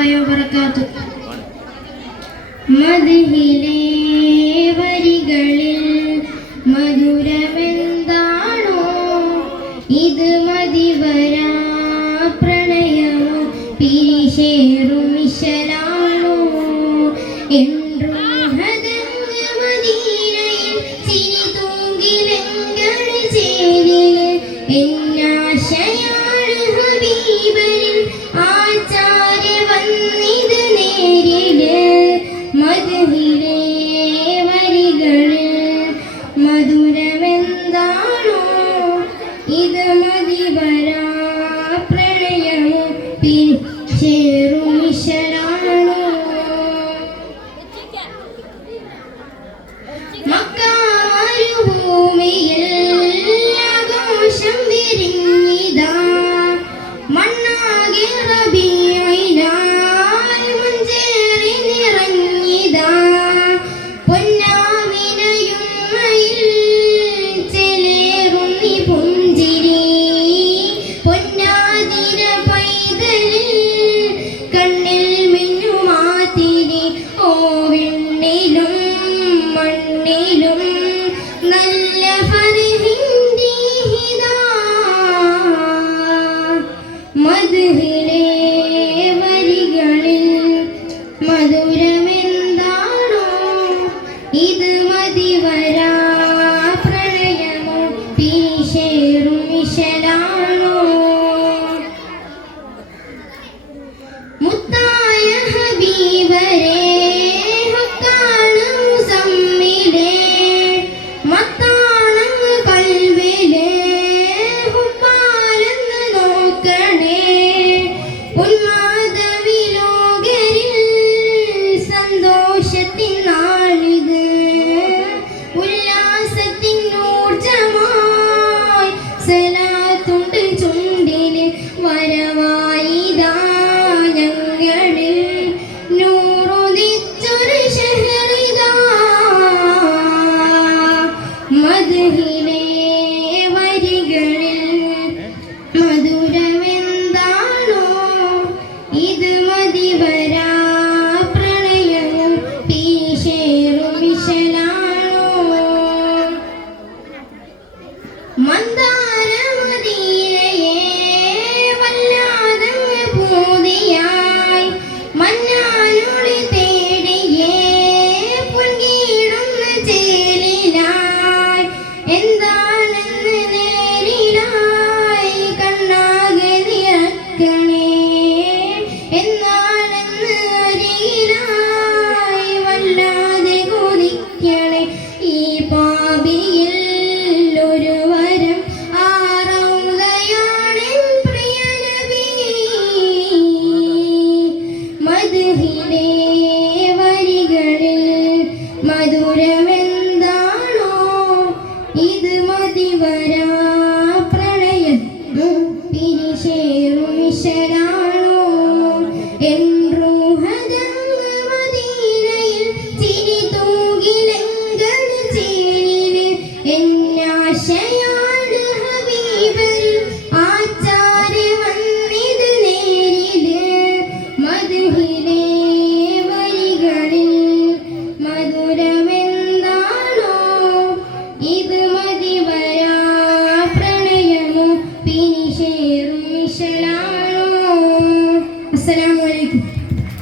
വബർക്കാത്തു മതിഹിലെ വരികളിൽ മധുരമെന്താണോ? ഇത് മതി വരാ പ്രണയമോ? പിരിശേറും വിശലാണോ என்றும் മദീനയിൽ സിനി തൂങ്ങിലെങ്ങളിൽ ചേരിലെ either ¡Manda! 你。